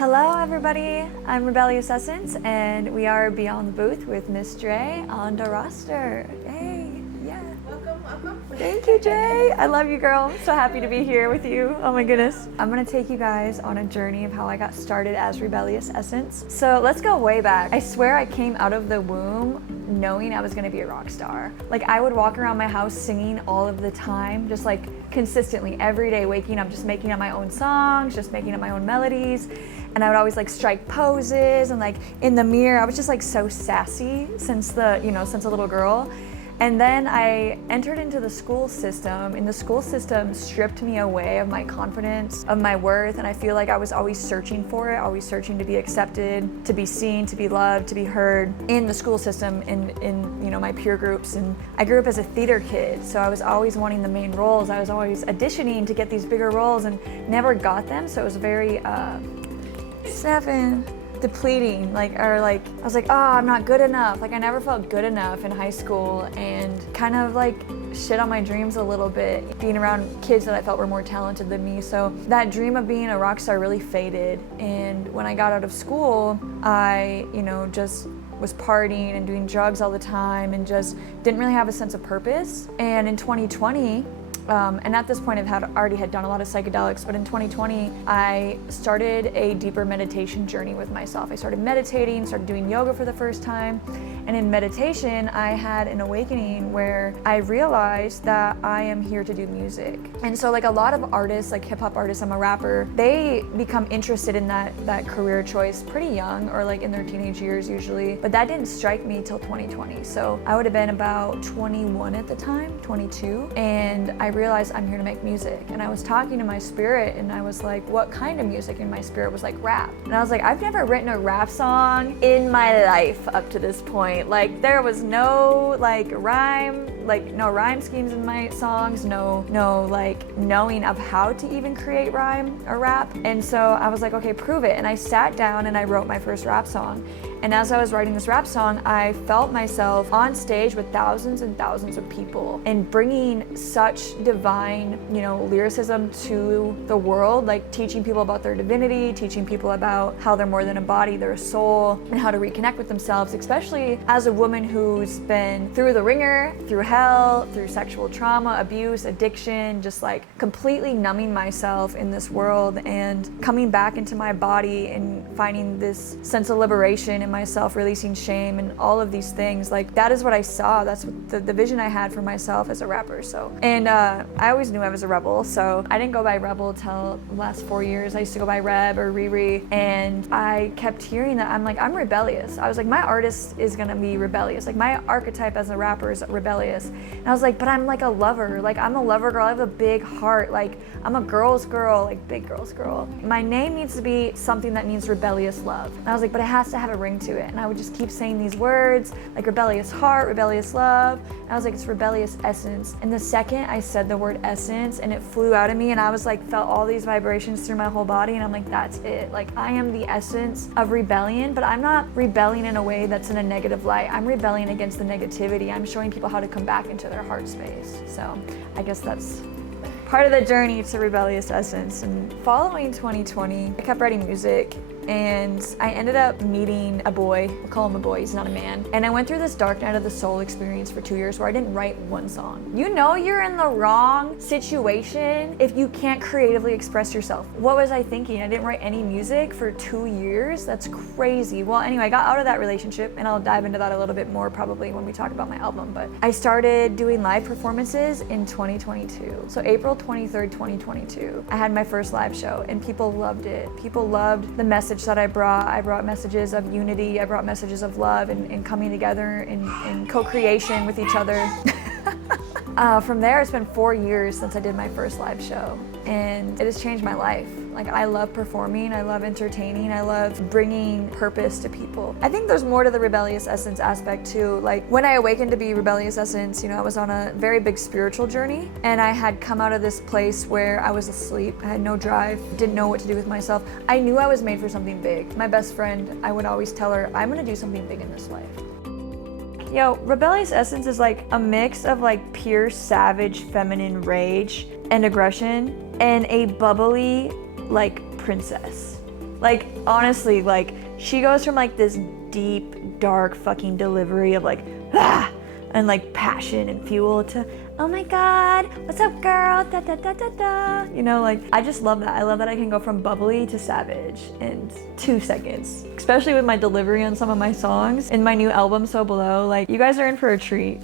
Hello everybody, I'm Rebellious Essence and we are Beyond the Booth with Ms.Dre on the roster. Hey, yeah. Welcome. Thank you, Jay. I love you, girl. I'm so happy to be here with you. Oh my goodness. I'm gonna take you guys on a journey of how I got started as Rebellious Essence. So let's go way back. I swear I came out of the womb knowing I was gonna be a rock star. Like I would walk around my house singing all of the time, just like consistently every day, waking up, just making up my own songs, just making up my own melodies. And I would always like strike poses and like in the mirror, I was just like so sassy since a little girl. And then I entered into the school system, and the school system stripped me away of my confidence, of my worth, and I feel like I was always searching for it, always searching to be accepted, to be seen, to be loved, to be heard in the school system, in my peer groups. And I grew up as a theater kid, so I was always wanting the main roles. I was always auditioning to get these bigger roles and never got them, so it was very depleting, I was like, oh, I'm not good enough. Like I never felt good enough in high school and kind of like shit on my dreams a little bit, being around kids that I felt were more talented than me. So that dream of being a rock star really faded. And when I got out of school, I, just was partying and doing drugs all the time and just didn't really have a sense of purpose. And in 2020, and at this point I already had done a lot of psychedelics, but in 2020 I started a deeper meditation journey with myself. I started meditating, started doing yoga for the first time, and in meditation I had an awakening where I realized that I am here to do music. And so like a lot of artists, like hip-hop artists, I'm a rapper, they become interested in that career choice pretty young or like in their teenage years usually, but that didn't strike me till 2020. So I would have been about 21 at the time, 22, and I realized I'm here to make music. And I was talking to my spirit and I was like, what kind of music? And my spirit was like, rap. And I was like, I've never written a rap song in my life up to this point. Like there was no no rhyme schemes in my songs, no like knowing of how to even create rhyme or rap. And so I was like, okay, prove it. And I sat down and I wrote my first rap song. And as I was writing this rap song, I felt myself on stage with thousands and thousands of people and bringing such divine, lyricism to the world, like teaching people about their divinity, teaching people about how they're more than a body, they're a soul, and how to reconnect with themselves, especially as a woman who's been through the ringer, through hell, through sexual trauma, abuse, addiction, just like completely numbing myself in this world and coming back into my body and finding this sense of liberation in myself, releasing shame and all of these things. Like that is what I saw. That's what the vision I had for myself as a rapper. So, and I always knew I was a rebel. So I didn't go by Rebel till the last 4 years. I used to go by Reb or Riri, and I kept hearing that I'm rebellious. I was like, my artist is gonna be rebellious. Like my archetype as a rapper is rebellious. And I was like, but I'm like a lover. Like I'm a lover girl. I have a big heart. Like I'm a girl's girl, like big girl's girl. My name needs to be something that means rebellious love. And I was like, but it has to have a ring to it. And I would just keep saying these words like rebellious heart, rebellious love. And I was like, it's rebellious essence. And the second I said the word essence and it flew out of me and I was like, felt all these vibrations through my whole body. And I'm like, that's it. Like I am the essence of rebellion, but I'm not rebelling in a way that's in a negative light. I'm rebelling against the negativity. I'm showing people how to come back into their heart space. So I guess that's part of the journey to Rebellious Essence. And following 2020, I kept writing music and I ended up meeting a boy. We'll call him a boy, he's not a man. And I went through this dark night of the soul experience for 2 years where I didn't write one song. You're in the wrong situation if you can't creatively express yourself. What was I thinking? I didn't write any music for 2 years? That's crazy. Well, anyway, I got out of that relationship and I'll dive into that a little bit more probably when we talk about my album, but I started doing live performances in 2022. So April 23rd, 2022, I had my first live show and people loved it. People loved the message that I brought. I brought messages of unity, I brought messages of love and coming together in co-creation with each other. From there, it's been 4 years since I did my first live show and it has changed my life. Like I love performing, I love entertaining, I love bringing purpose to people. I think there's more to the Rebellious Essence aspect too. Like when I awakened to be Rebellious Essence, I was on a very big spiritual journey and I had come out of this place where I was asleep, I had no drive, didn't know what to do with myself. I knew I was made for something big. My best friend, I would always tell her, I'm gonna do something big in this life. Yo, Rebellious Essence is like a mix of like pure savage feminine rage and aggression and a bubbly like princess. Like, honestly, like, she goes from like this deep, dark fucking delivery of like, ah, and like passion and fuel to, oh my God, what's up, girl? Da da da da da. You know, like, I just love that. I love that I can go from bubbly to savage in 2 seconds, especially with my delivery on some of my songs. In my new album, So Below, like, you guys are in for a treat.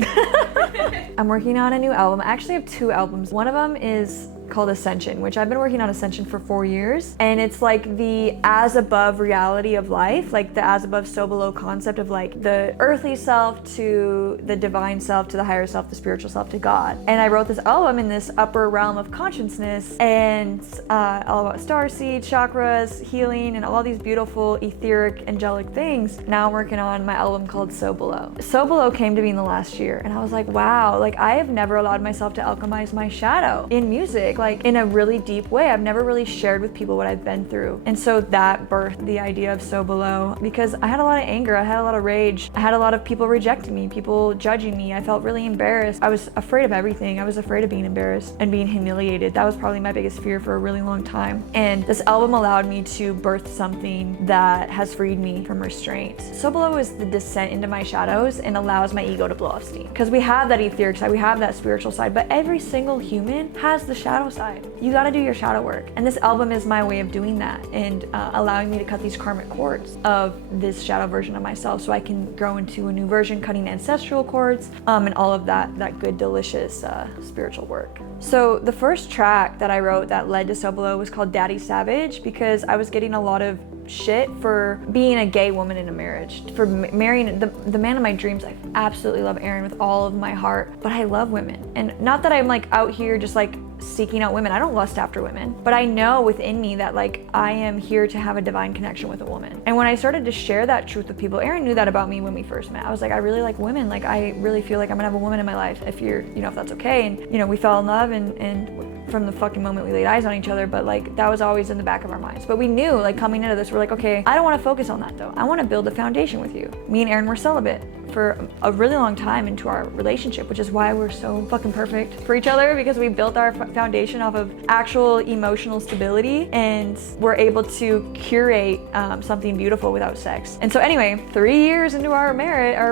I'm working on a new album. I actually have 2 albums. One of them is called Ascension, which I've been working on Ascension for 4 years. And it's like the as above reality of life, like the as above, so below concept of like the earthly self to the divine self to the higher self, the spiritual self to God. And I wrote this album in this upper realm of consciousness and all about starseed, chakras, healing, and all these beautiful etheric angelic things. Now I'm working on my album called So Below. So Below came to me in the last year and I was like, wow, like I have never allowed myself to alchemize my shadow in music, like in a really deep way. I've never really shared with people what I've been through. And so that birthed the idea of So Below, because I had a lot of anger, I had a lot of rage, I had a lot of people rejecting me, people judging me. I felt really embarrassed. I was afraid of everything. I was afraid of being embarrassed and being humiliated. That was probably my biggest fear for a really long time. And this album allowed me to birth something that has freed me from restraint. So Below is the descent into my shadows and allows my ego to blow off steam. Because we have that etheric side, we have that spiritual side, but every single human has the shadow side. You gotta do your shadow work. And this album is my way of doing that and allowing me to cut these karmic cords of this shadow version of myself so I can grow into a new version, cutting ancestral cords and all of that good, delicious spiritual work. So the first track that I wrote that led to So Below was called Daddy Savage, because I was getting a lot of shit for being a gay woman in a marriage, for marrying the man of my dreams. I absolutely love Aaron with all of my heart, but I love women. And not that I'm like out here just like seeking out women. I don't lust after women, but I know within me that like I am here to have a divine connection with a woman. And when I started to share that truth with people, Aaron knew that about me when we first met. I was like, I really like women. Like, I really feel like I'm gonna have a woman in my life if you're, you know, if that's okay. And, you know, we fell in love and from the fucking moment we laid eyes on each other, but like that was always in the back of our minds. But we knew, like, coming into this, we're like, okay, I don't want to focus on that though. I want to build a foundation with you. Me and Aaron were celibate for a really long time into our relationship, which is why we're so fucking perfect for each other, because we built our foundation off of actual emotional stability and we're able to curate something beautiful without sex. And so anyway, 3 years into our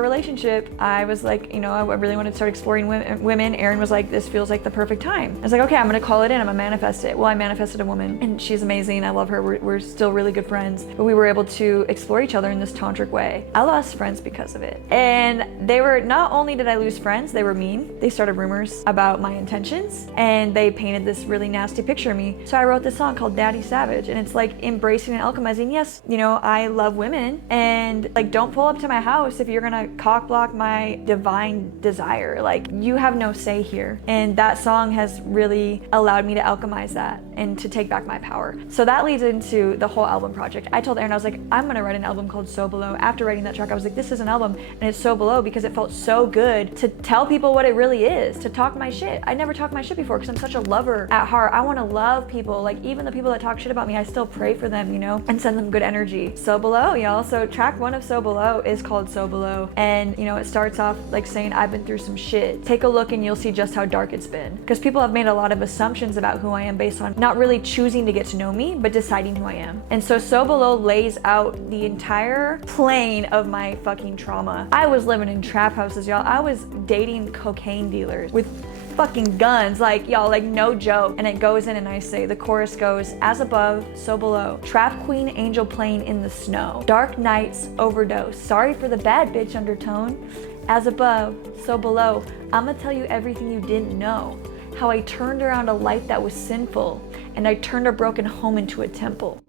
relationship, I was like, you know, I really wanted to start exploring women. Aaron was like, this feels like the perfect time. I was like, okay, I'm gonna call it in, I'm gonna manifest it. Well, I manifested a woman and she's amazing. I love her. We're still really good friends, but we were able to explore each other in this tantric way. I lost friends because of it. And they were, not only did I lose friends, they were mean. They started rumors about my intentions and they painted this really nasty picture of me. So I wrote this song called Daddy Savage, and it's like embracing and alchemizing. Yes, you know, I love women, and like, don't pull up to my house if you're gonna cock block my divine desire. Like, you have no say here. And that song has really allowed me to alchemize that and to take back my power. So that leads into the whole album project. I told Aaron, I was like, I'm gonna write an album called So Below. After writing that track, I was like, this is an album and it's So Below because it felt so good to tell people what it really is, to talk my shit. I never talked my shit before because I'm such a lover at heart. I wanna love people. Like, even the people that talk shit about me, I still pray for them, you know, and send them good energy. So Below, y'all. So track 1 of So Below is called So Below. And, you know, it starts off like saying, I've been through some shit. Take a look and you'll see just how dark it's been. Because people have made a lot of assumptions about who I am based on not really choosing to get to know me, but deciding who I am. And so Below lays out the entire plane of my fucking trauma. I was living in trap houses, y'all. I was dating cocaine dealers with fucking guns, like, y'all, like, no joke. And it goes in and I say, the chorus goes, as above, so below. Trap queen, angel playing in the snow. Dark nights, overdose. Sorry for the bad bitch undertone. As above, so below. I'ma tell you everything you didn't know. How I turned around a life that was sinful, and I turned a broken home into a temple.